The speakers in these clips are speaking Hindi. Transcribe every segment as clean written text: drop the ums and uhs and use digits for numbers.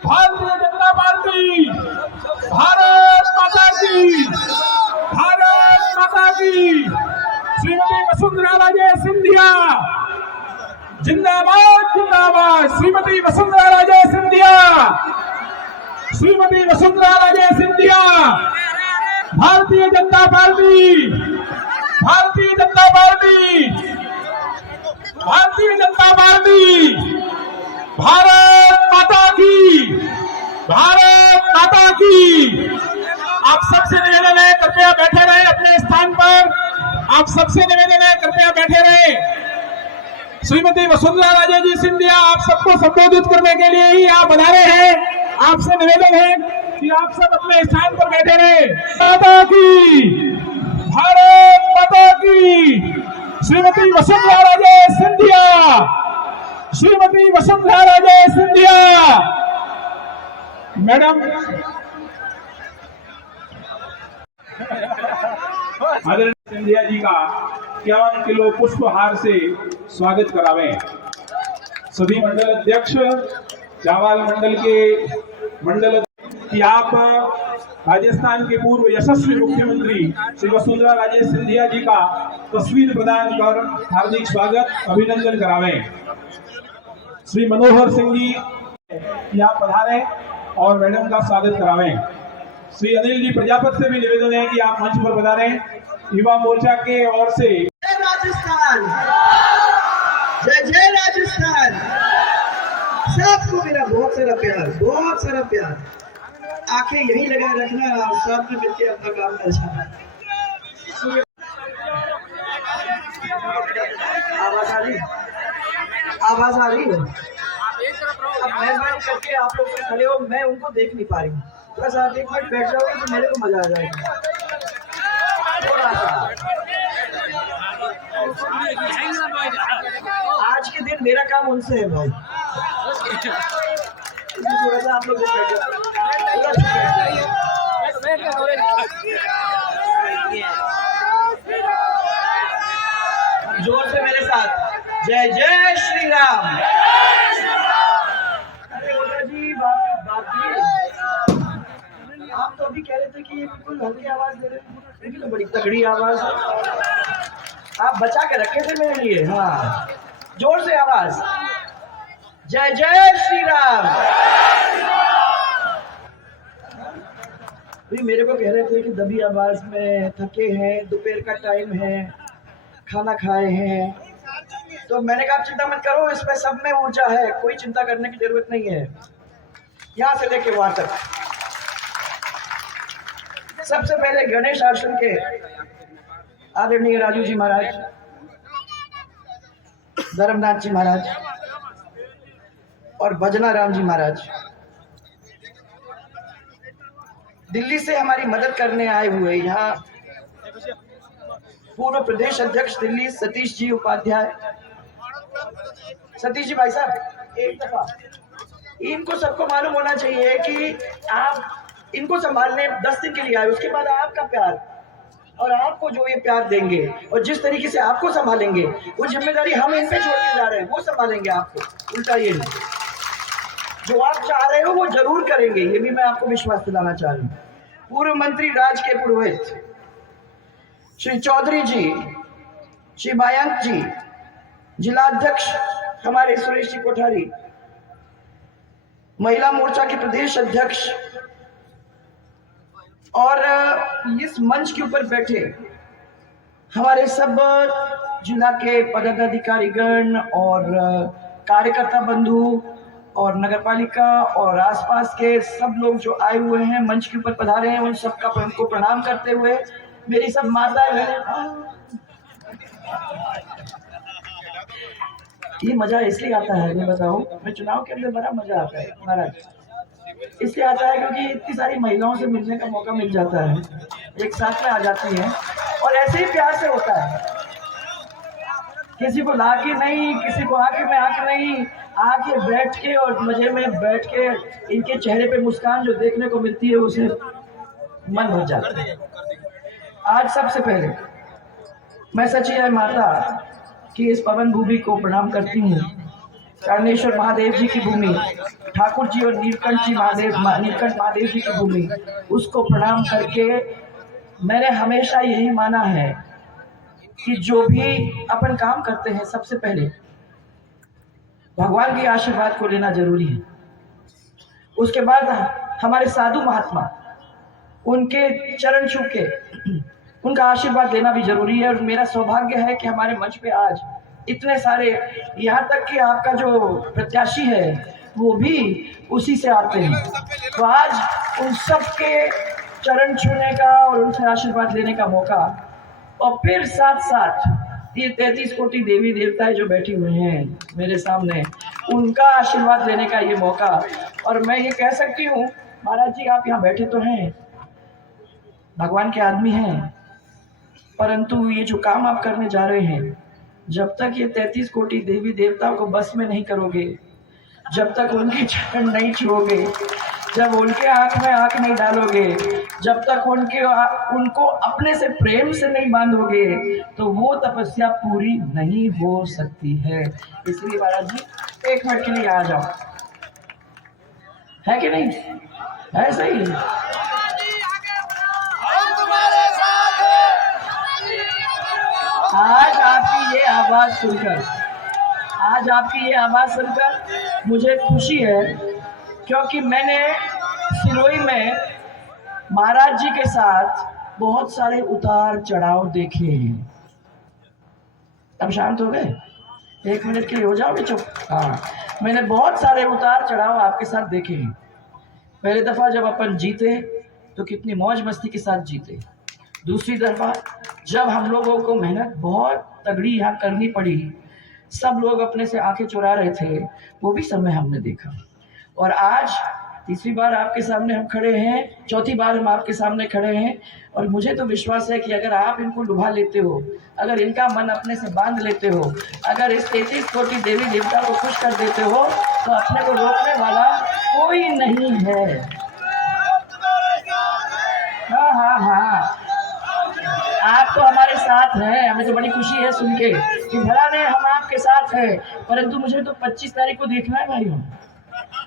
भारतीय जनता पार्टी, भारत माता की, भारत माता की। श्रीमती वसुंधरा राजे सिंधिया जिंदाबाद जिंदाबाद। Shrimati Vasundhara Raje Scindia, Shrimati Vasundhara Raje Scindia. Bharatiya Janata party, Bharatiya Janata party, Bharatiya Janata party. Bharat माता की, भारत माता की। आप सबसे निवेदन है कृपया बैठे रहे अपने स्थान पर। आप सबसे निवेदन है कृपया बैठे रहे। श्रीमती वसुंधरा राजे जी सिंधिया आप सबको संबोधित करने के लिए ही आप पधारे हैं। आपसे निवेदन है कि आप सब अपने स्थान पर बैठे रहे। माता की, भारत माता की। श्रीमती वसुंधरा राजे सिंधिया, श्रीमती वसुंधरा राजे सिंधिया। मैडम आदरणीय सिंधिया जी का 51 किलो पुष्पहार से स्वागत करावे। सभी मंडल अध्यक्ष, जावाल मंडल के मंडल कि आप राजस्थान के पूर्व यशस्वी मुख्यमंत्री श्री वसुंधरा राजे सिंधिया जी का तस्वीर प्रदान कर हार्दिक स्वागत अभिनंदन करावे। श्री मनोहर सिंह जी यहाँ पधारे और मैडम का स्वागत करावे। श्री अनिल जी प्रजापति से भी निवेदन है कि आप मंच पर पधारें। युवा मोर्चा के ओर से जय राजस्थान, जय जय राजस्थान। सबको मेरा बहुत सारा प्यार, बहुत सारा प्यार। आंखें यही लगा रखना, साथ में मिलकर अपना काम करना। आवाज आ रही, आवाज आ रही है। अब मैं करके आप लोग खड़े हो, मैं उनको देख नहीं पा रही हूँ। बस आप एक मिनट बैठ जाओगे तो मेरे को मजा आ जाएगा थोड़ा सा। आज के दिन मेरा काम उनसे है भाई। थोड़ा सा आप लोग बैठ जाओ। जोर से मेरे साथ जय जय श्री राम। आप तो अभी कह रहे थे कि ये बिल्कुल हल्की आवाज दे रहे थे, लेकिन तो बड़ी तगड़ी आवाज है। आप बचा के रखे थे मेरे लिए। हाँ, जोर से आवाज जय जय श्री राम। अभी मेरे को कह रहे थे कि दबी आवाज में थके हैं, दोपहर का टाइम है, खाना खाए हैं, तो मैंने कहा चिंता मत करो, इस पे सब में ऊर्जा है, कोई चिंता करने की जरूरत नहीं है। यहाँ से लेके वहां तक। सबसे पहले गणेश आश्रम के आदरणीय राजू जी महाराज, धर्मनाथ जी महाराज और भजना राम जी महाराज दिल्ली से हमारी मदद करने आए हुए। यहाँ पूर्व प्रदेश अध्यक्ष दिल्ली सतीश जी उपाध्याय, सतीश जी भाई साहब एक दफा इनको सबको मालूम होना चाहिए कि आप इनको संभालने 10 दिन के लिए आए, उसके बाद आपका प्यार और आपको जो ये प्यार देंगे और जिस तरीके से आपको संभालेंगे वो जिम्मेदारी हम इन पे छोड़ के जा रहे हैं, वो संभालेंगे आपको। उल्टा ये नहीं, जो आप चाह रहे हो वो जरूर करेंगे, ये भी मैं आपको विश्वास दिलाना चाह रही हूँ। पूर्व मंत्री राज के पुरोहित श्री चौधरी जी, श्री मयंक जी, जिलाध्यक्ष हमारे सुरेश जी कोठारी, महिला मोर्चा के प्रदेश अध्यक्ष और इस मंच के ऊपर बैठे हमारे सब जिला के पदाधिकारीगण और कार्यकर्ता बंधु और नगरपालिका और आसपास के सब लोग जो आए हुए हैं, मंच के ऊपर पधारे हैं, उन सबका उनको प्रणाम करते हुए मेरी सब माताएं बहनें, ये मजा इसलिए आता है, मैं बताऊं, मैं चुनाव के अंदर बड़ा मजा आता है महाराज, इसलिए आता है क्योंकि इतनी सारी महिलाओं से मिलने का मौका मिल जाता है, एक साथ में आ जाती हैं और ऐसे ही प्यार से होता है, किसी को ला के नहीं, किसी को आके में आके नहीं, आके बैठ के और मजे में बैठ के इनके चेहरे पे मुस्कान जो देखने को मिलती है उसे मन भर जाता है। आज सबसे पहले मैं सच्ची माता की इस पवन भूमि को प्रणाम करती हूँ, कर्णेश्वर महादेव जी की भूमि, ठाकुर जी और नीलकंठ महादेव जी की भूमि, उसको प्रणाम करके मैंने हमेशा यही माना है कि जो भी अपन काम करते हैं सबसे पहले भगवान के आशीर्वाद को लेना जरूरी है। उसके बाद हमारे साधु महात्मा, उनके चरण छू के उनका आशीर्वाद लेना भी जरूरी है। और मेरा सौभाग्य है कि हमारे मंच पे आज इतने सारे, यहाँ तक कि आपका जो प्रत्याशी है वो भी उसी से आते हैं, तो आज उन सब के चरण छूने का और उनसे आशीर्वाद लेने का मौका, और फिर साथ साथ ये 33 कोटि देवी देवताएं जो बैठी हुए हैं मेरे सामने, उनका आशीर्वाद लेने का ये मौका। और मैं ये कह सकती हूँ महाराज जी, आप यहाँ बैठे तो हैं, भगवान के आदमी हैं, परंतु ये जो काम आप करने जा रहे हैं, जब तक ये 33 कोटि देवी देवताओं को बस में नहीं करोगे, जब तक उनके चरण नहीं छुओगे, जब उनके आंख में आंख नहीं डालोगे, जब तक उनको अपने से प्रेम से नहीं बांधोगे, तो वो तपस्या पूरी नहीं हो सकती है। इसलिए महाराज जी 1 मिनट के लिए आ जाओ, है कि नहीं, है सही? आज आपकी ये आवाज सुनकर मुझे खुशी है, क्योंकि मैंने सिरोही में महाराज जी के साथ बहुत सारे उतार चढ़ाव देखे हैं। अब शांत हो गए? 1 मिनट के लिए हो जाओगे चुप? हाँ, मैंने बहुत सारे उतार चढ़ाव आपके साथ देखे हैं। पहले दफा जब अपन जीते तो कितनी मौज मस्ती के साथ जीते, दूसरी दफा जब हम लोगों को मेहनत बहुत तगड़ी यहाँ करनी पड़ी, सब लोग अपने से आंखें चुरा रहे थे, वो भी समय हमने देखा। और आज तीसरी बार आपके सामने हम खड़े हैं, चौथी बार हम आपके सामने खड़े हैं, और मुझे तो विश्वास है कि अगर आप इनको लुभा लेते हो, अगर इनका मन अपने से बांध लेते हो, अगर इस 33 कोटि देवी देवता को खुश कर देते हो, तो अपने को रोकने वाला कोई नहीं है। हाँ हाँ हाँ, आप तो हमारे साथ हैं, हमें तो बड़ी खुशी है सुन के कि भला ने हम आपके साथ हैं, परंतु मुझे तो 25 तारीख को देखना है भाइयों।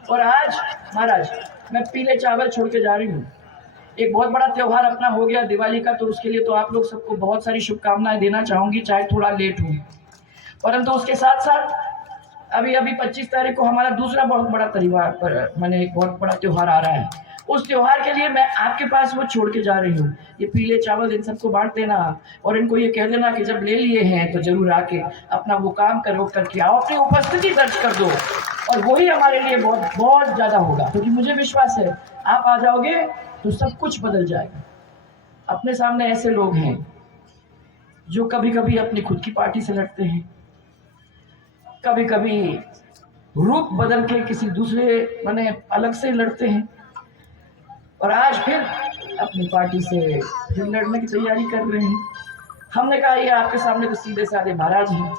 और आज महाराज मैं पीले चावल छोड़ के जा रही हूँ। एक बहुत बड़ा त्योहार अपना हो गया दिवाली का, तो उसके लिए तो आप लोग सबको बहुत सारी शुभकामनाएं देना चाहूंगी, चाहे थोड़ा लेट हूँ, परंतु उसके साथ साथ अभी 25 तारीख को हमारा दूसरा बहुत बड़ा त्योहार पर मैंने एक बहुत बड़ा त्योहार आ रहा है। उस त्योहार के लिए मैं आपके पास वो छोड़ के जा रही हूँ। ये पीले चावल इन सबको बांट देना और इनको ये कह देना कि जब ले लिए हैं तो जरूर आके अपना वो काम करो, करके आओ, अपनी उपस्थिति दर्ज कर दो, और वही हमारे लिए बहुत बहुत ज्यादा होगा, क्योंकि मुझे विश्वास है आप आ जाओगे तो सब कुछ बदल जाएगा। अपने सामने ऐसे लोग हैं जो कभी कभी अपनी खुद की पार्टी से लड़ते हैं, कभी कभी रूप बदल के किसी दूसरे माने अलग से लड़ते हैं, और आज फिर अपनी पार्टी से फिर लड़ने की तैयारी कर रहे हैं। हमने कहा ये आपके सामने तो सीधे साधे महाराज हैं,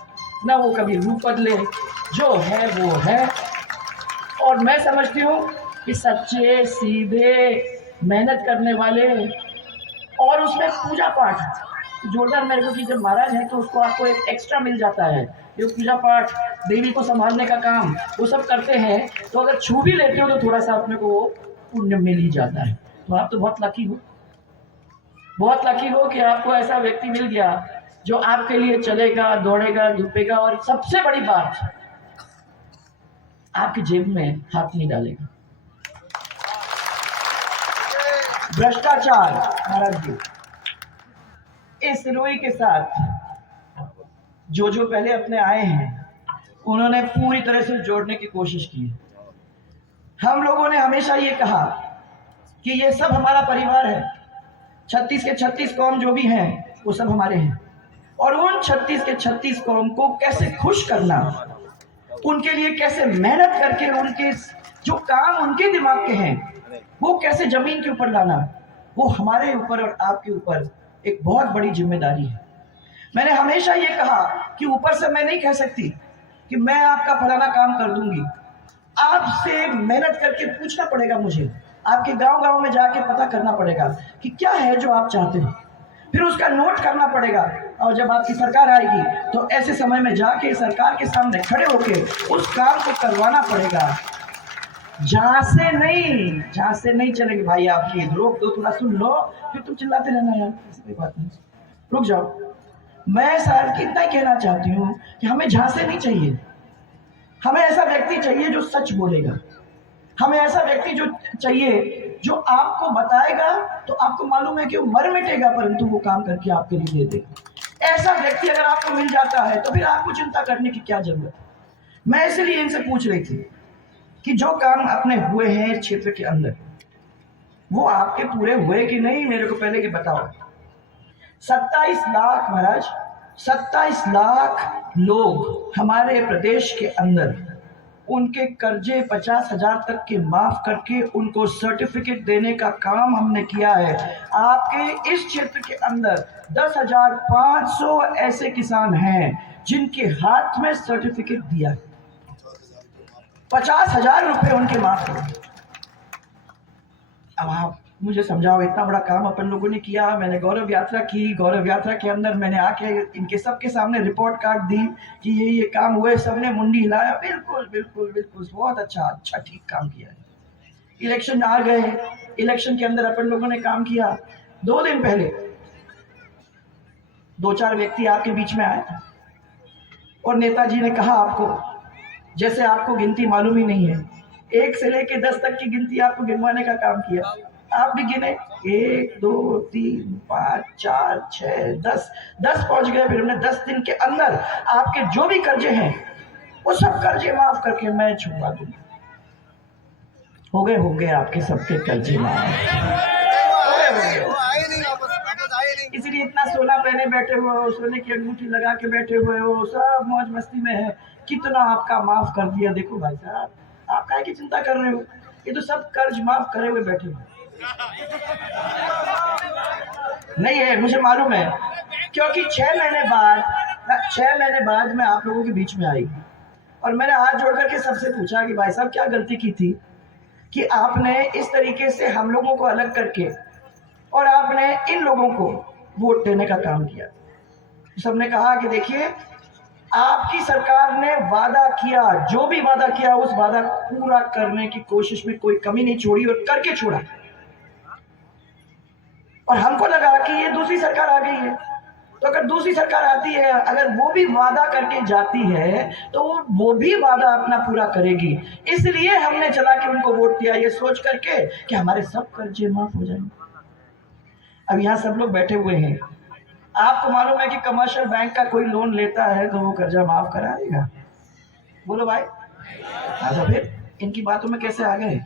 ना वो कभी रूप बदले, जो है वो है। और मैं समझती हूँ कि सच्चे सीधे मेहनत करने वाले, और उसमें पूजा पाठ जोरदार मेरे को कि जब महाराज है तो उसको आपको एक एक्स्ट्रा मिल जाता है, ये पूजा पाठ देवी को संभालने का काम वो सब करते हैं, तो अगर छू भी लेते हो तो थोड़ा सा अपने को पुण्य मिल ही जाता है। तो आप तो बहुत लकी हो, बहुत लकी हो कि आपको ऐसा व्यक्ति मिल गया जो आपके लिए चलेगा, दौड़ेगा, धूपेगा, और सबसे बड़ी बात आपकी जेब में हाथ नहीं डालेगा। भ्रष्टाचार महाराज जी इस सिरोही के साथ जो पहले अपने आए हैं उन्होंने पूरी तरह से जोड़ने की कोशिश की। हम लोगों ने हमेशा ये कहा कि ये सब हमारा परिवार है, 36 के 36 कौम जो भी हैं वो सब हमारे हैं, और उन 36 के 36 कौम को कैसे खुश करना, उनके लिए कैसे मेहनत करके उनके जो काम उनके दिमाग के हैं वो कैसे जमीन के ऊपर लाना, वो हमारे ऊपर और आपके ऊपर एक बहुत बड़ी जिम्मेदारी है। मैंने हमेशा ये कहा कि ऊपर से मैं नहीं कह सकती कि मैं आपका फलाना काम कर दूंगी, आपसे मेहनत करके पूछना पड़ेगा, मुझे आपके गांव-गांव में जाके पता करना पड़ेगा कि क्या है जो आप चाहते हो, फिर उसका नोट करना पड़ेगा, और जब आपकी सरकार आएगी तो ऐसे समय में जाके सरकार के सामने खड़े होके उस काम को करवाना पड़ेगा। जहां से नहीं चलेगी भाई आपकी। रोक दो, थोड़ा सुन लो, फिर तुम चिल्लाते रहना यार, कोई बात नहीं, रुक जाओ। मैं सर इतना ही कहना चाहती हूँ कि हमें झांसे नहीं चाहिए, हमें ऐसा व्यक्ति चाहिए जो सच बोलेगा, हमें ऐसा व्यक्ति जो चाहिए जो आपको बताएगा तो आपको मालूम है कि वो मर मिटेगा परंतु वो काम करके आपके लिए दे देगा। ऐसा व्यक्ति अगर आपको मिल जाता है तो फिर आपको चिंता करने की क्या जरूरत। मैं इसलिए इनसे पूछ रही थी कि जो काम अपने हुए हैं क्षेत्र के अंदर वो आपके पूरे हुए कि नहीं, मेरे को पहले कि बताओ। 27 लाख महाराज, 27 लाख लोग हमारे प्रदेश के अंदर, उनके कर्जे 50,000 तक के माफ करके उनको सर्टिफिकेट देने का काम हमने किया है। आपके इस क्षेत्र के अंदर 10,500 ऐसे किसान हैं जिनके हाथ में सर्टिफिकेट दिया है, 50,000 रुपए उनके माफ हुए। अब आप मुझे समझाओ, इतना बड़ा काम अपन लोगों ने किया, मैंने गौरव यात्रा की, गौरव यात्रा के अंदर मैंने आके इनके सबके सामने रिपोर्ट कार्ड दी कि ये काम हुए, सबने मुंडी हिलाया, बिल्कुल बिल्कुल बिल्कुल बहुत अच्छा ठीक काम किया है। इलेक्शन आ गए, इलेक्शन के अंदर अपन लोगों ने काम किया। 2 दिन पहले 2-4 व्यक्ति आपके बीच में आए और नेताजी ने कहा आपको, जैसे आपको गिनती मालूम ही नहीं है, 1 से लेके 10 तक की गिनती आपको गिनवाने का काम किया। आप भी गिने, 1 2 3 5 4 6 10 पहुंच गए। फिर हमने 10 दिन के अंदर आपके जो भी कर्जे हैं वो सब कर्जे माफ करके मैं छुड़वा दूंगा। हो गए आपके सबके कर्जे माफ। इसलिए इतना सोना पहने बैठे हुए हो, सोने की अंगूठी लगा के बैठे हुए हो, सब मौज मस्ती में है, कितना आपका माफ कर दिया। देखो भाई साहब, आप काहे की चिंता कर रहे हो, ये तो सब कर्ज माफ करे हुए बैठे हुए नहीं है, मुझे मालूम है, क्योंकि 6 महीने बाद मैं आप लोगों के बीच में आई और मैंने हाथ जोड़ करके सबसे पूछा कि भाई साहब क्या गलती की थी कि आपने इस तरीके से हम लोगों को अलग करके और आपने इन लोगों को वोट देने का काम किया। सबने कहा कि देखिए, आपकी सरकार ने वादा किया, जो भी वादा किया उस वादा पूरा करने की कोशिश में कोई कमी नहीं छोड़ी और करके छोड़ा। और हमको लगा कि ये दूसरी सरकार आ गई है, तो अगर दूसरी सरकार आती है, अगर वो भी वादा करके जाती है तो वो भी वादा अपना पूरा करेगी। इसलिए हमने चला के उनको वोट दिया, ये सोच करके कि हमारे सब कर्जे माफ हो जाएंगे। अब यहाँ सब लोग बैठे हुए हैं, आपको मालूम है कि कमर्शियल बैंक का कोई लोन लेता है तो वो कर्जा माफ करा देगा? बोलो भाई। तो फिर इनकी बातों में कैसे आ गए?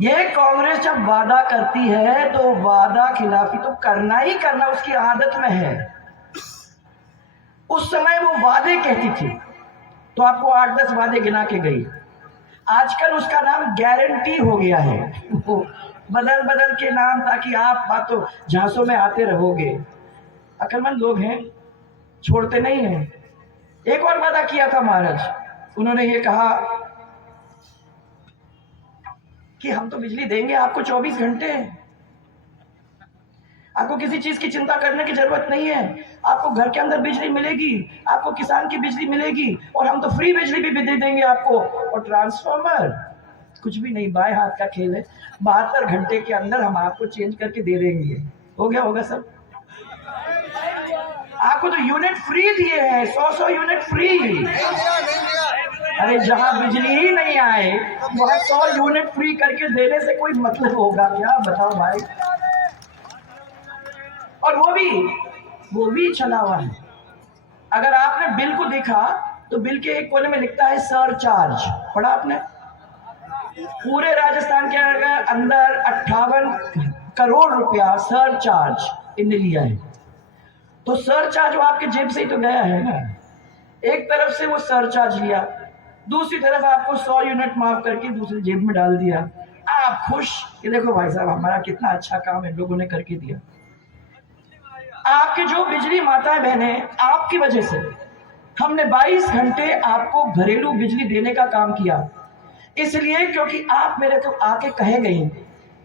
ये कांग्रेस जब वादा करती है तो वादा खिलाफी तो करना ही करना उसकी आदत में है। उस समय वो वादे कहती थी तो आपको 8-10 वादे गिना के गई। आजकल उसका नाम गारंटी हो गया है, बदल के नाम, ताकि आप बातों झांसों में आते रहोगे। अक्लमंद लोग हैं, छोड़ते नहीं हैं। एक और वादा किया था महाराज, उन्होंने ये कहा कि हम तो बिजली देंगे आपको 24 घंटे, आपको किसी चीज की चिंता करने की जरूरत नहीं है, आपको घर के अंदर बिजली मिलेगी, आपको किसान की बिजली मिलेगी और हम तो फ्री बिजली भी दे देंगे आपको। और ट्रांसफार्मर कुछ भी नहीं, बाएं हाथ का खेल है, 72 घंटे के अंदर हम आपको चेंज करके दे देंगे। हो गया होगा सब। आपको तो यूनिट फ्री दिए हैं, 100 यूनिट फ्री। अरे जहां बिजली ही नहीं आए वहां 100 यूनिट फ्री करके देने से कोई मतलब होगा क्या? बताओ भाई। और वो भी चला हुआ है। अगर आपने बिल को देखा तो बिल के एक कोने में लिखता है सरचार्ज, पढ़ा आपने? पूरे राजस्थान के अंदर 58 करोड़ रुपया सरचार्ज इनने लिया है। तो सरचार्ज वो आपके जेब से ही तो गया है ना। एक तरफ से वो सरचार्ज लिया, दूसरी तरफ आपको 100 यूनिट माफ करके दूसरी जेब में डाल दिया। आप खुश कि देखो भाई साहब हमारा कितना अच्छा काम है, लोगों ने करके दिया। आपके जो बिजली माताएं बहनें, आपकी वजह से हमने 22 घंटे आपको घरेलू बिजली देने का काम किया। इसलिए क्योंकि आप मेरे को आके कहे गई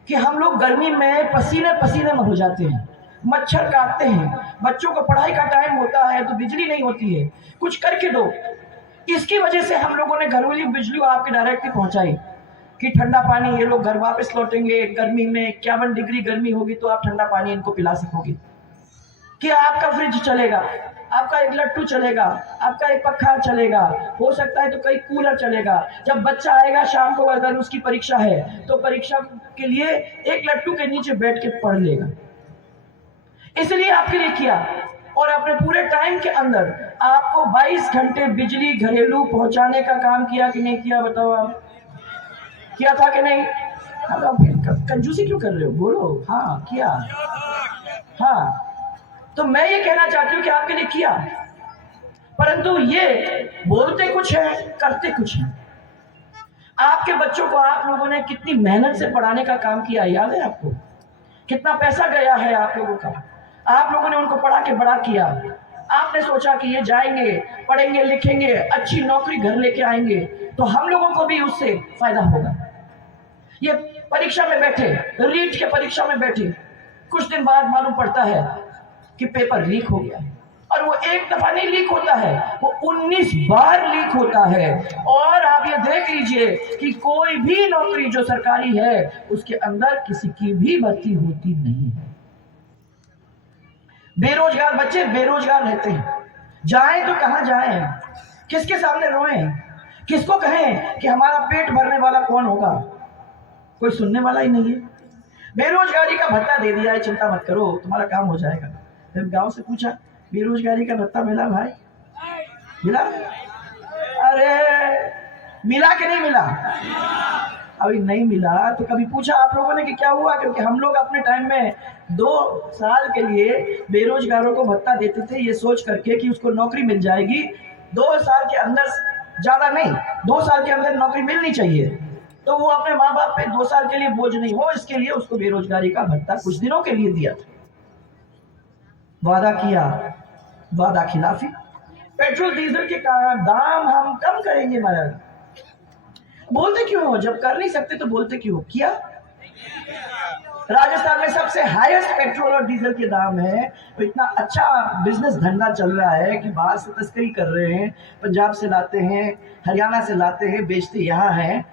कि हम लोग गर्मी में पसीने पसीने में हो जाते हैं, मच्छर काटते हैं, बच्चों को पढ़ाई का टाइम होता है तो बिजली नहीं होती है, कुछ करके दो। इसकी वजह से हम लोगों ने घरेलू बिजली आपके डायरेक्टली पहुंचाई कि ठंडा पानी ये लोग घर वापस लौटेंगे। गर्मी में 51 डिग्री गर्मी होगी तो आप ठंडा पानी इनको पिला सकोगे, कि आपका फ्रिज चलेगा, आपका एक लट्टू चलेगा, आपका एक पखा चलेगा, हो सकता है तो कई कूलर चलेगा। जब बच्चा आएगा शाम को, अगर उसकी परीक्षा है तो परीक्षा के लिए एक लट्टू के नीचे बैठ के पढ़ लेगा। इसलिए आपके लिए किया। और अपने पूरे टाइम के अंदर आपको 22 घंटे बिजली घरेलू पहुंचाने का काम किया कि नहीं किया? बताओ आप, किया था कि नहीं? कंजूसी क्यों कर रहे हो, बोलो। हाँ किया। हाँ, तो मैं ये कहना चाहती हूँ कि आपके लिए किया, परंतु ये बोलते कुछ है करते कुछ है। आपके बच्चों को आप लोगों ने कितनी मेहनत से पढ़ाने का काम किया, याद है आपको? कितना पैसा गया है आप लोगों का। आप लोगों ने उनको पढ़ा के बड़ा किया। आपने सोचा कि ये जाएंगे, पढ़ेंगे, लिखेंगे, अच्छी नौकरी घर लेके आएंगे तो हम लोगों को भी उससे फायदा होगा। ये परीक्षा में बैठे, रीट के परीक्षा में बैठे, कुछ दिन बाद मालूम पड़ता है कि पेपर लीक हो गया। और वो एक दफा नहीं लीक होता है, वो 19 बार लीक होता है। और आप ये देख लीजिए कि कोई भी नौकरी जो सरकारी है उसके अंदर किसी की भी भर्ती होती नहीं है। बेरोजगार बच्चे बेरोजगार रहते हैं। जाएं तो कहां जाएं, किसके सामने रोएं, किसको कहें कि हमारा पेट भरने वाला कौन होगा? कोई सुनने वाला ही नहीं है। बेरोजगारी का भत्ता दे दिया है, चिंता मत करो तुम्हारा काम हो जाएगा। फिर गांव से पूछा बेरोजगारी का भत्ता मिला भाई? मिला? अरे मिला कि नहीं मिला? अभी नहीं मिला तो कभी पूछा आप लोगों ने कि क्या हुआ? क्योंकि हम लोग अपने टाइम में 2 साल के लिए बेरोजगारों को भत्ता देते थे ये सोच करके कि उसको नौकरी मिल जाएगी 2 साल के अंदर, ज्यादा नहीं 2 साल के अंदर नौकरी मिलनी चाहिए, तो वो अपने माँ बाप पे 2 साल के लिए बोझ नहीं हो, इसके लिए उसको बेरोजगारी का भत्ता कुछ दिनों के लिए दिया था। वादा किया, वादा खिलाफी। पेट्रोल डीजल के दाम हम कम करेंगे महाराज। बोलते क्यों हो? जब कर नहीं सकते तो बोलते क्यों? किया। राजस्थान में सबसे हाईएस्ट पेट्रोल और डीजल के दाम है, तो इतना अच्छा बिजनेस धंधा चल रहा है कि बाहर से तस्करी कर रहे हैं, पंजाब से लाते हैं, हरियाणा से लाते हैं, बेचते यहाँ हैं।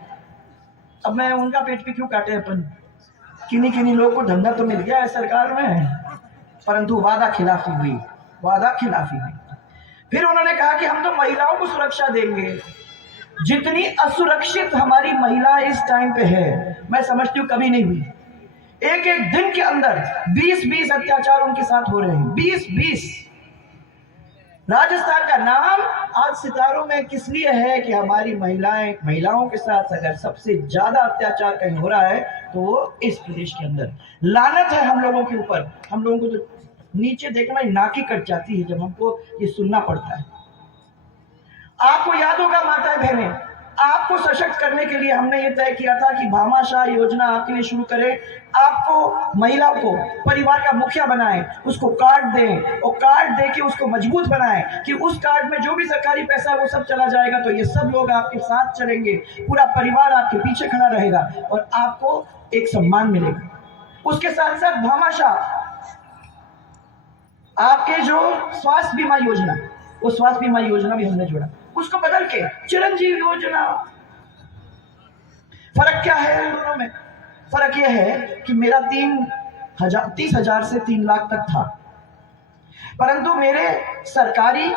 अब मैं उनका पेट पे क्यों काटे अपन? किन्हीं किन्हीं लोगों को धंधा तो मिल गया है सरकार में, परंतु वादा खिलाफी हुई, वादा खिलाफी हुई। फिर उन्होंने कहा कि हम तो महिलाओं को सुरक्षा देंगे। जितनी असुरक्षित हमारी महिला इस टाइम पे है, मैं समझती हूँ कभी नहीं हुई। एक एक दिन के अंदर 20-20 अत्याचार उनके साथ हो रहे हैं, 20-20। राजस्थान का नाम आज सितारों में किस लिए है कि हमारी महिलाओं के साथ अगर सबसे ज्यादा अत्याचार कहीं हो रहा है तो वो इस प्रदेश के अंदर। लानत है हम लोगों के ऊपर। हम लोगों को तो नीचे देखना ही नाकी कट जाती है जब हमको ये सुनना पड़ता है। आपको याद होगा माताएं बहनें, आपको सशक्त करने के लिए हमने ये तय किया था कि भामाशाह योजना आपके लिए शुरू करें। आपको महिला को परिवार का मुखिया बनाएं, उसको कार्ड दें और कार्ड दे के उसको मजबूत बनाएं कि उस कार्ड में जो भी सरकारी पैसा वो सब चला जाएगा तो ये सब लोग आपके साथ चलेंगे, पूरा परिवार आपके पीछे खड़ा रहेगा और आपको एक सम्मान मिलेगा। उसके साथ साथ भामाशाह आपके जो स्वास्थ्य बीमा योजना, वो स्वास्थ्य बीमा योजना भी हमने जोड़ा, उसको बदल के चिरंजीव योजना। फर्क क्या है इन दोनों में? फर्क यह है कि मेरा 30,000 से 3 लाख तक था, परंतु मेरे सरकारी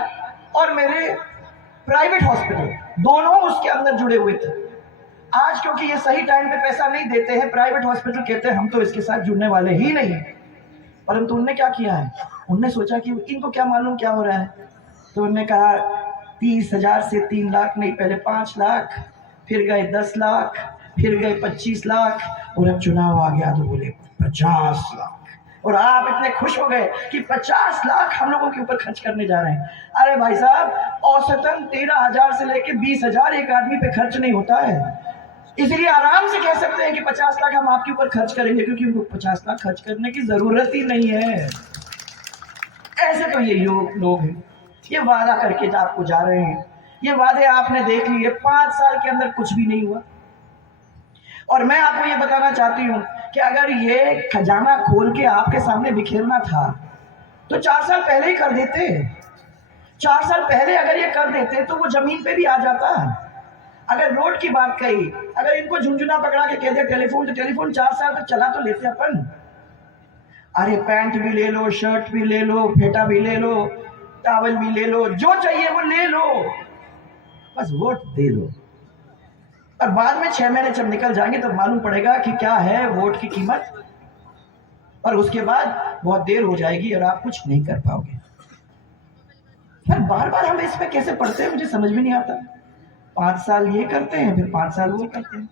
और मेरे प्राइवेट हॉस्पिटल दोनों उसके अंदर जुड़े हुए थे। आज क्योंकि ये सही टाइम पे पैसा नहीं देते हैं, प्राइवेट हॉस्पिटल कहते हैं हम तो इसके साथ जुड़ने वाले ही नहीं, परंतु उनने क्या किया है? उनने सोचा कि इनको क्या मालूम क्या हो रहा है, तो उन्होंने कहा 30,000 से 3 लाख नहीं, पहले 5 लाख, फिर गए 10 लाख, फिर गए 25 लाख, और अब चुनाव आ गया तो बोले 50 लाख। और आप इतने खुश हो गए कि 50 लाख हम लोगों के ऊपर खर्च करने जा रहे हैं। अरे भाई साहब, औसतन 13,000 से लेके 20,000 एक आदमी पे खर्च नहीं होता है। इसलिए आराम से कह सकते हैं कि 50 लाख हम आपके ऊपर खर्च करेंगे, क्योंकि उनको 50 लाख खर्च करने की जरूरत ही नहीं है। ऐसे तो ये लोग हैं, ये वादा करके तो आपको जा रहे हैं, ये वादे आपने देख लिए, 5 साल के अंदर कुछ भी नहीं हुआ। और मैं आपको ये बताना चाहती हूँ कि अगर ये खजाना खोल के आपके सामने बिखेरना था तो 4 साल पहले ही कर देते। 4 साल पहले अगर ये कर देते तो वो जमीन पे भी आ जाता। अगर रोड की बात कही, अगर इनको झुंझुना पकड़ा के कहते टेलीफोन, तो टेलीफोन 4 साल तक चला तो लेते अपन। अरे पैंट भी ले लो, शर्ट भी ले लो, फेटा भी ले लो, टावल भी ले लो, जो चाहिए वो ले लो, बस वोट दे दो। और बाद में 6 महीने जब निकल जाएंगे तो मालूम पड़ेगा कि क्या है वोट की कीमत, और उसके बाद बहुत देर हो जाएगी और आप कुछ नहीं कर पाओगे। फिर बार बार हम इस पे कैसे पढ़ते हैं, मुझे समझ में नहीं आता। 5 साल ये करते हैं, फिर 5 साल वो करते हैं,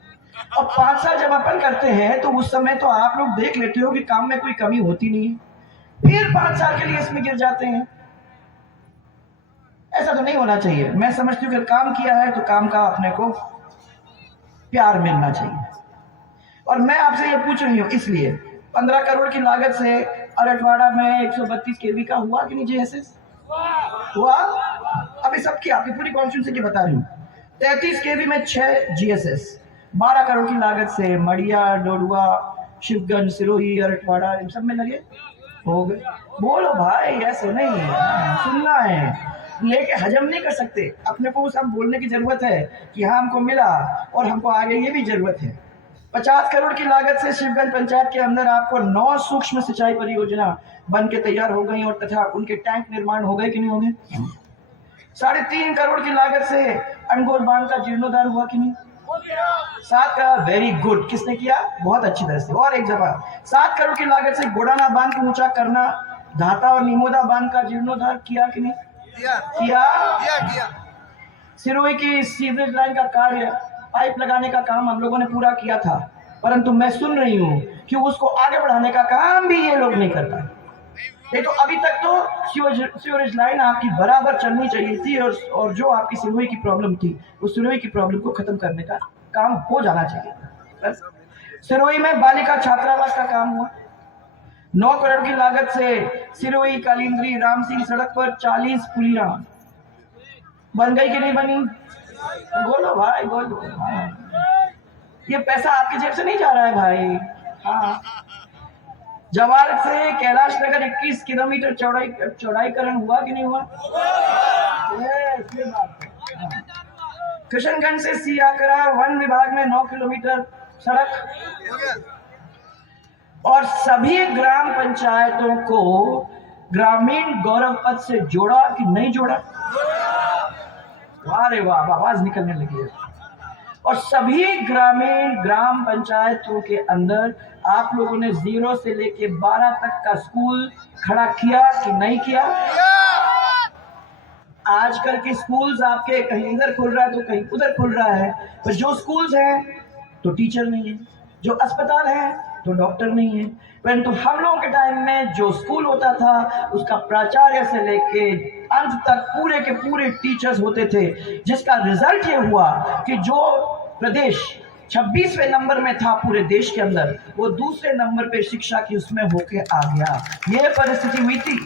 और 5 साल जब अपन करते हैं तो उस समय तो आप लोग देख लेते हो कि काम में कोई कमी होती नहीं है, फिर 5 साल के लिए इसमें गिर जाते हैं। ऐसा तो नहीं होना चाहिए। मैं समझती हूँ कि काम किया है तो काम का अपने को प्यार मिलना चाहिए। और मैं आपसे ये पूछ रही हूँ इसलिए 15 करोड़ की लागत से अरठवाड़ा में 132 केवी का हुआ कि नहीं जीएसएस हुआ? अभी सबकी आपकी पूरी कॉन्स्टिट्यूंसी की बता रही हूँ। 33 केवी में 6 जीएसएस, 12 करोड़ की लागत से मड़िया, डोडुआ, शिवगंज, सिरोही, अरठवाड़ा इन सब में लगे हो गए। बोलो भाई, ऐसे नहीं है, सुनना है, लेके हजम नहीं कर सकते। अपने को सब बोलने की जरूरत है कि हाँ हमको मिला और हमको आगे ये भी जरूरत है। 50 करोड़ की लागत से शिवगंज पंचायत के अंदर आपको 9 सूक्ष्म सिंचाई परियोजना बन के तैयार हो गई और तथा उनके टैंक निर्माण हो गए कि नहीं हो गए? 3.5 करोड़ की लागत से अनगोल बांध का जीर्णोद्धार हुआ कि नहीं? 7 का वेरी गुड, किसने किया? बहुत अच्छी तरह से। और एक जगह 7 करोड़ की लागत से गोडाना बांध को ऊंचा करना, धाता और निमोदा बांध का जीर्णोद्धार किया कि नहीं? किया। सिरोही की सीवरेज लाइन का कार्य, पाइप लगाने का काम हम लोगों ने पूरा किया था, परंतु मैं सुन रही हूँ कि उसको आगे बढ़ाने का काम भी ये लोग नहीं कर पाए। नहीं तो अभी तक तो सीवरेज लाइन आपकी बराबर चलनी चाहिए थी, और जो आपकी सिरोही की प्रॉब्लम थी उस सिरोही की प्रॉब्लम को खत्म करने का काम हो जाना चाहिए। बस सिरोही में बालिका छात्रावास का काम हुआ। 9 करोड़ की लागत से सिरोही कालिंद्री राम सिंह सड़क पर 40 पुलियां बन गई कि नहीं बनी? बोलो भाई, बोलो। ये पैसा आपकी जेब से नहीं जा रहा है भाई। हाँ, जवाल से कैलाश नगर 21 किलोमीटर चौड़ाईकरण हुआ कि नहीं हुआ? किशनगंज से सियाकरा वन विभाग में 9 किलोमीटर सड़क, और सभी ग्राम पंचायतों को ग्रामीण गौरव पथ से जोड़ा कि नहीं जोड़ा? वाह रे वाह, आवाज निकलने लगी है। और सभी ग्राम पंचायतों के अंदर आप लोगों ने 0 से लेके 12 तक का स्कूल खड़ा किया कि नहीं किया? आजकल के स्कूल्स आपके कहीं इधर खुल रहा है तो कहीं उधर खुल रहा है, पर जो स्कूल्स हैं तो टीचर नहीं है, जो अस्पताल है तो डॉक्टर नहीं है। परंतु हम लोगों के टाइम में जो स्कूल होता था उसका प्राचार्य से लेके अंत तक पूरे के पूरे टीचर्स होते थे, जिसका रिजल्ट ये हुआ कि जो प्रदेश 26वें नंबर में था पूरे देश के अंदर, वो दूसरे नंबर पे शिक्षा की उसमें होके आ गया। ये परिस्थिति हुई थी।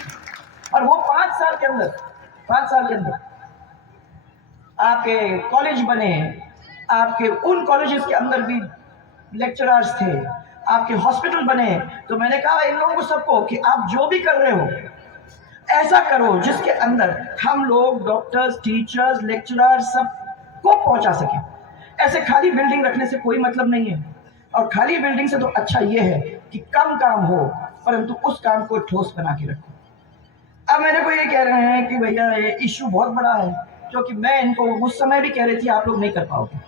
और वो 5 साल के अंदर आपके कॉलेज बने, आपके उन कॉलेजेस के अंदर भी लेक्चरर्स थे, आपके हॉस्पिटल बने। तो मैंने कहा इन लोगों को सबको कि आप जो भी कर रहे हो ऐसा करो जिसके अंदर हम लोग डॉक्टर्स, टीचर्स, लेक्चरर्स सबको पहुंचा सके। ऐसे खाली बिल्डिंग रखने से कोई मतलब नहीं है, और खाली बिल्डिंग से तो अच्छा ये है कि कम काम हो परंतु उस काम को ठोस बना के रखो। अब मेरे को ये कह रहे हैं कि भैया ये इश्यू बहुत बड़ा है, क्योंकि मैं इनको उस समय भी कह रही थी आप लोग नहीं कर पाओगे।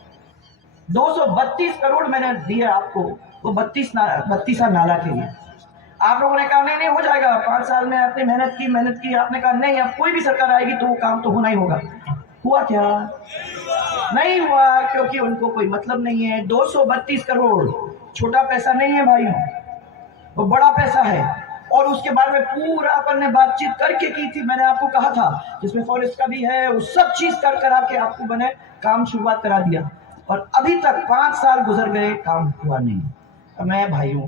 232 करोड़ मैंने दिए आपको, वो 32 नाला के लिए। आप लोगों ने कहा नहीं नहीं हो जाएगा, 5 साल में आपने मेहनत की, आपने कहा नहीं अब कोई भी सरकार आएगी तो वो काम तो होना ही होगा। हुआ क्या? नहीं हुआ, क्योंकि उनको कोई मतलब नहीं है। 232 करोड़ छोटा पैसा नहीं है भाइयों, वो बड़ा पैसा है। और उसके बारे में पूरा अपन ने बातचीत करके की थी, मैंने आपको कहा था, जिसमें फॉरेस्ट का भी है, वो सब चीज कर करा के आपको मैंने काम शुरुआत करा दिया। और अभी तक 5 साल गुजर गए, काम हुआ नहीं। मैं भाइयों,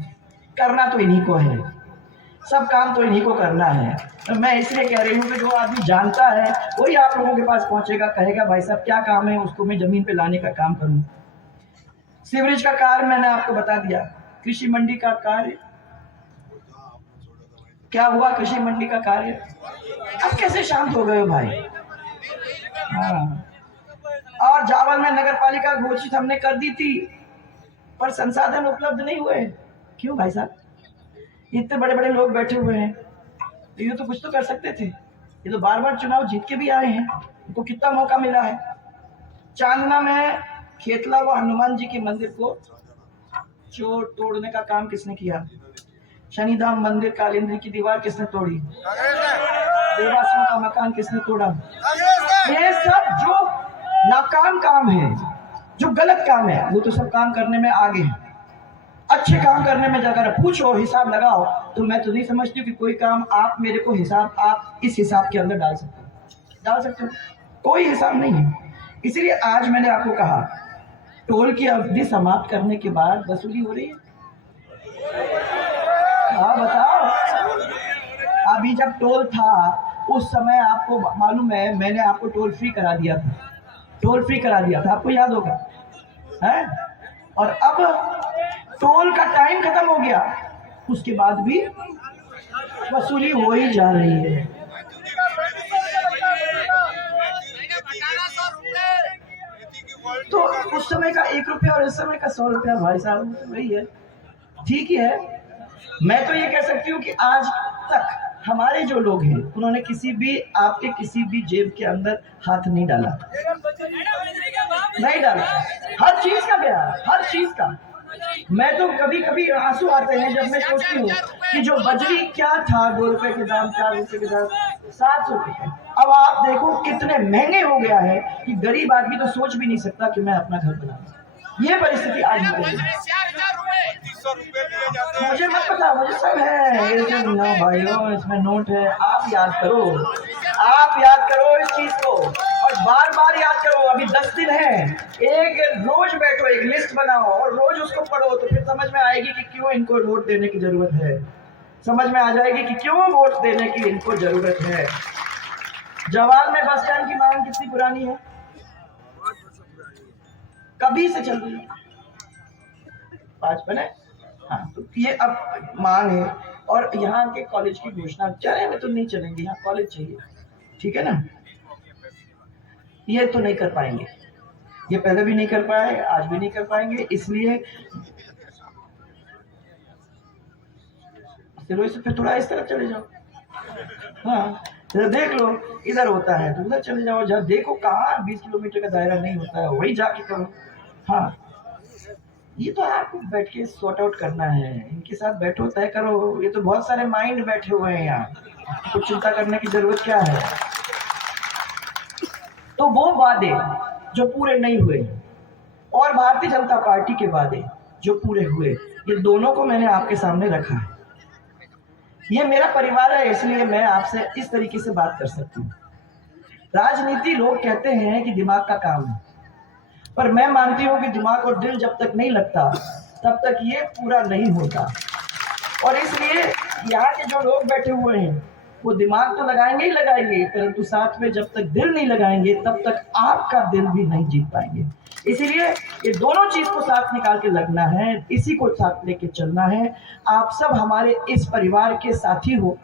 करना तो इन्हीं को है, सब काम तो इन्हीं को करना है। तो मैं इसलिए कह रही हूँ कि जो आदमी जानता है वही आप लोगों के पास पहुंचेगा, कहेगा भाई साहब क्या काम है, उसको मैं जमीन पे लाने का काम करूँ। सीवरेज का कार्य मैंने आपको बता दिया, कृषि मंडी का कार्य क्या हुआ, कृषि मंडी का कार्य। अब कैसे शांत हो गए हो भाई? हाँ, और जावल में नगर पालिका घोषित हमने कर दी थी, पर संसाधन उपलब्ध नहीं हुए। क्यों भाई साहब? इतने बड़े बड़े लोग बैठे हुए हैं, तो ये तो कुछ तो कर सकते थे। ये तो बार बार चुनाव जीत के भी आए हैं, उनको कितना मौका मिला है। चांदना में खेतला व हनुमान जी के मंदिर को तोड़ने का काम किसने किया? शनिधाम मंदिर कालिंदी की दीवार किसने तोड़ी? देवासन का मकान किसने तोड़ा? ये सब जो नाकाम काम है, जो गलत काम है, वो तो सब काम करने में आगे है। अच्छे काम करने में अगर पूछो, हिसाब लगाओ, तो मैं तो नहीं समझती कि कोई काम आप मेरे को हिसाब, आप इस हिसाब के अंदर डाल सकते हो। कोई हिसाब नहीं है। इसीलिए आज मैंने आपको कहा, टोल की अवधि समाप्त करने के बाद वसूली हो रही है। हाँ बताओ, अभी जब टोल था उस समय आपको मालूम है, मैंने आपको टोल फ्री करा दिया था, आपको याद होगा है? और अब टोल का टाइम खत्म हो गया, उसके बाद भी वसूली हो ही जा रही है। तो उस समय का 1 रुपया और इस समय का 100 रुपया भाई साहब वही है, ठीक ही है। मैं तो ये कह सकती हूँ कि आज तक हमारे जो लोग हैं, उन्होंने आपके किसी भी जेब के अंदर हाथ नहीं डाला। हर चीज का गया, हर चीज का। मैं तो कभी कभी आंसू आते हैं जब मैं सोचती हूँ कि जो बजरी क्या था, 2 रुपए के दाम, 4 रुपए के दाम, 7 रुपए। अब आप देखो कितने महंगे हो गया है कि गरीब आदमी तो सोच भी नहीं सकता कि मैं अपना घर बनाऊं। ये परिस्थिति आज है। मुझे मत पता, मुझे सब है ये जो भाइयों, इसमें नोट है। आप याद करो इस चीज को, और बार बार याद करो। अभी 10 दिन है, एक रोज बैठो, एक लिस्ट बनाओ और रोज उसको पढ़ो, तो फिर समझ में आएगी कि क्यों इनको वोट देने की जरूरत है। समझ में आ जाएगी कि क्यों वोट देने की इनको जरूरत है। जवाल में बस स्टैंड की मांग कितनी पुरानी है? कभी से चल रही है, 5 है। हाँ, तो ये अब मांग है। और यहाँ के कॉलेज की घोषणा, चले में तो नहीं चलेंगे, यहाँ कॉलेज चाहिए, ठीक है ना? ये तो नहीं कर पाएंगे, ये पहले भी नहीं कर पाए, आज भी नहीं कर पाएंगे। इसलिए फिर थोड़ा इस तरफ चले जाओ। हाँ, देख लो, इधर होता है तो उधर चले जाओ। जब देखो कहाँ 20 किलोमीटर का दायरा नहीं होता है, वही जाके करो। हाँ, ये तो आपको बैठ के सॉर्ट आउट करना है, इनके साथ बैठो, तय करो। ये तो बहुत सारे माइंड बैठे हुए हैं यहाँ, कुछ चिंता करने की जरूरत क्या है? तो वो वादे जो पूरे नहीं हुए और भारतीय जनता पार्टी के वादे जो पूरे हुए, ये दोनों को मैंने आपके सामने रखा है। ये मेरा परिवार है, इसलिए मैं आपसे इस तरीके से बात कर सकती हूँ। राजनीति लोग कहते हैं कि दिमाग का काम है, पर मैं मानती हूँ कि दिमाग और दिल जब तक नहीं लगता तब तक ये पूरा नहीं होता। और इसलिए यहाँ के जो लोग बैठे हुए हैं वो दिमाग तो लगाएंगे ही लगाएंगे, परंतु साथ में जब तक दिल नहीं लगाएंगे तब तक आपका दिल भी नहीं जीत पाएंगे। इसीलिए ये दोनों चीज को साथ निकाल के लगना है, इसी को साथ लेके चलना है। आप सब हमारे इस परिवार के साथी हो,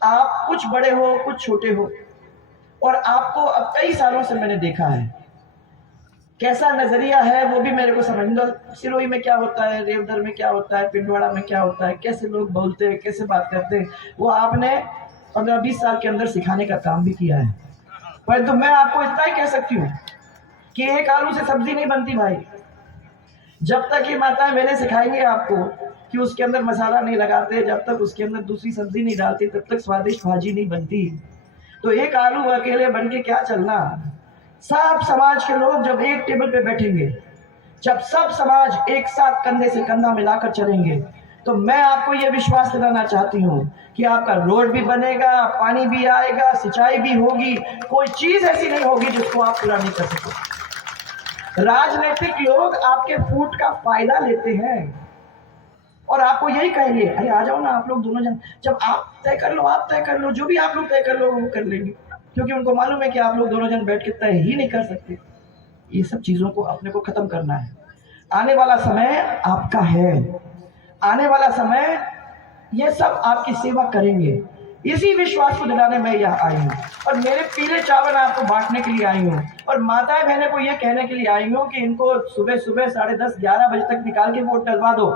आप कुछ बड़े हो कुछ छोटे हो, और आपको अब कई सालों से मैंने देखा है कैसा नजरिया है, वो भी मेरे को समझ लो। सिरोही में क्या होता है, रेवदर में क्या होता है, पिंडवाड़ा में क्या होता है, कैसे लोग बोलते हैं, कैसे बात करते हैं, वो आपने 15-20 साल के अंदर सिखाने का काम भी किया है। परंतु मैं आपको इतना ही कह सकती हूँ कि एक आलू से सब्जी नहीं बनती भाई। जब तक ये माताएं बहनें सिखाएंगे आपको कि उसके अंदर मसाला नहीं लगाते, जब तक उसके अंदर दूसरी सब्जी नहीं डालते तब तक स्वादिष्ट भाजी नहीं बनती। तो एक आलू अकेले बन के क्या चलना। सब समाज के लोग जब एक टेबल पे बैठेंगे, जब सब समाज एक साथ कंधे से कंधा मिलाकर चलेंगे, तो मैं आपको यह विश्वास दिलाना चाहती हूँ कि आपका रोड भी बनेगा, पानी भी आएगा, सिंचाई भी होगी, कोई चीज ऐसी नहीं होगी जिसको आप पूरा नहीं कर सको। राजनीतिक लोग आपके फूट का फायदा लेते हैं और आपको यही कहेंगे, अरे आ जाओ ना आप लोग दोनों जन, जब आप तय कर लो, आप तय कर लो, जो भी आप लोग तय कर लो वो कर लेंगे, क्योंकि उनको मालूम है कि आप लोग दोनों जन बैठ के तय ही नहीं कर सकते। ये सब चीजों को अपने को खत्म करना है। आने वाला समय आपका है, आने वाला समय ये सब आपकी सेवा करेंगे। इसी विश्वास को दिलाने मैं यहाँ आई हूँ और मेरे पीले चावल आपको बांटने के लिए आई हूँ और माताएं बहनें को ये कहने के लिए आई हूँ कि इनको सुबह सुबह 10:30-11 बजे तक निकाल के वोट डलवा दो।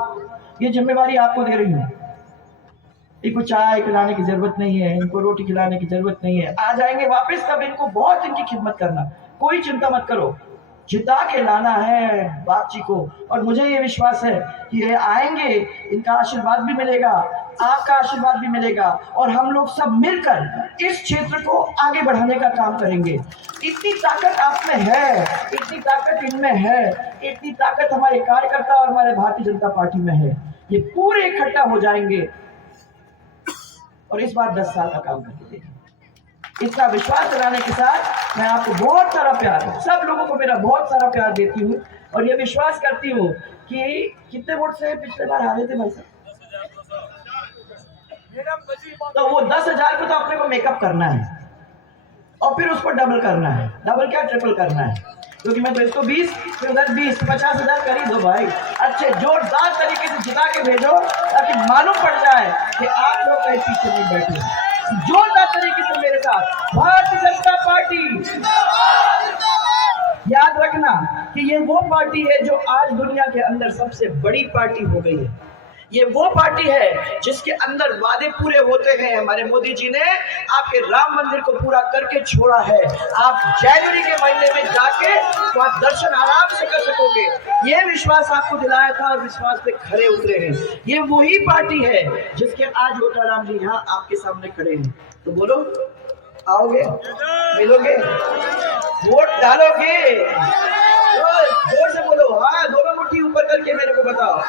ये जिम्मेवारी आपको दे रही हूँ। इनको चाय पिलाने की जरूरत नहीं है, इनको रोटी खिलाने की जरूरत नहीं है। आ जाएंगे वापस, तब इनको बहुत इनकी खिदमत करना, कोई चिंता मत करो। जिता के लाना है बाप जी को और मुझे ये विश्वास है कि ये आएंगे, इनका आशीर्वाद भी मिलेगा, आपका आशीर्वाद भी मिलेगा और हम लोग सब मिलकर इस क्षेत्र को आगे बढ़ाने का काम करेंगे। इतनी ताकत आप में है, इतनी ताकत इनमें है, इतनी ताकत हमारे कार्यकर्ता और हमारे भारतीय जनता पार्टी में है। ये पूरे इकट्ठा हो जाएंगे और इस बार 10 साल का काम करके देंगे। इतना विश्वास दिलाने के साथ मैं आपको बहुत सारा प्यार, सब लोगों को मेरा बहुत सारा प्यार देती हूँ और ये विश्वास करती हूँ कि कितने वोट से पिछले बार हारे थे भाई साहब, तो वो 10,000 को तो अपने को मेकअप करना है और फिर उसको डबल करना है, डबल क्या ट्रिपल करना है, क्योंकि मैं तो इसको 20 फिर उधर 20 50,000 कर ही दो भाई। अच्छे जोरदार तरीके से जिता के भेजो ताकि मालूम पड़ जाए कि आप लोग कहीं पीछे नहीं बैठे। जोरदार तरीके से मेरे साथ भारतीय जनता पार्टी। याद रखना कि ये वो पार्टी है जो आज दुनिया के अंदर सबसे बड़ी पार्टी हो गई है। ये वो पार्टी है जिसके अंदर वादे पूरे होते हैं। हमारे मोदी जी ने आपके राम मंदिर को पूरा करके छोड़ा है। आप जनवरी के महीने में जाके वहां दर्शन आराम से कर सकोगे, ये विश्वास आपको दिलाया था और विश्वास पे खड़े उतरे हैं। ये वही पार्टी है जिसके आज वोटाराम जी यहाँ आपके सामने खड़े हैं। तो बोलो, आओगे, मिलोगे, वोट डालोगे? जोर से बोलो, हाँ, दोनों मुट्ठी ऊपर करके मेरे को बताओ।